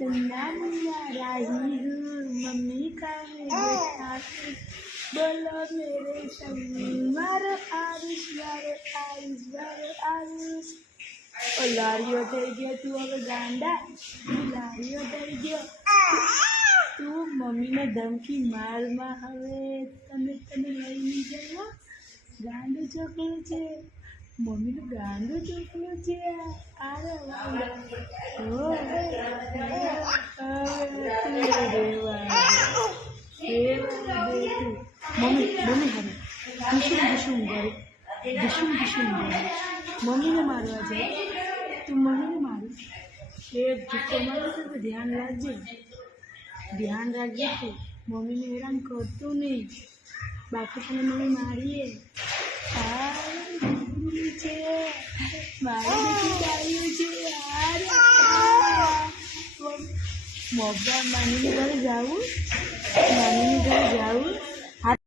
नन्ना नन्ना राही हूँ मम्मी का मैं बेटा हूँ बोलो मेरे संग मारो आरुष ओ लारियो થઈ ગયો તું હવે ગાંડા લારીઓ થઈ ગયો તું મમ્મીને ધમકી મારમાં હવે તને લઈ જવા ગાંડું ચોકલું છે મમ્મીનું ગાંડું ચોકલું છે અરે મમ્મી હવે દુશ્મન મમ્મીને મારવા જાય તું મમ્મીને મારું એ ભૂકો મારે તો ધ્યાન રાખજે તું મમ્મીને હેરાન કરતું નહીં બાકી તને મમ્મી મારીએ છે મારી બેટી ચાલ્યું છે યાર મોગા માનીને ઘરે જાવું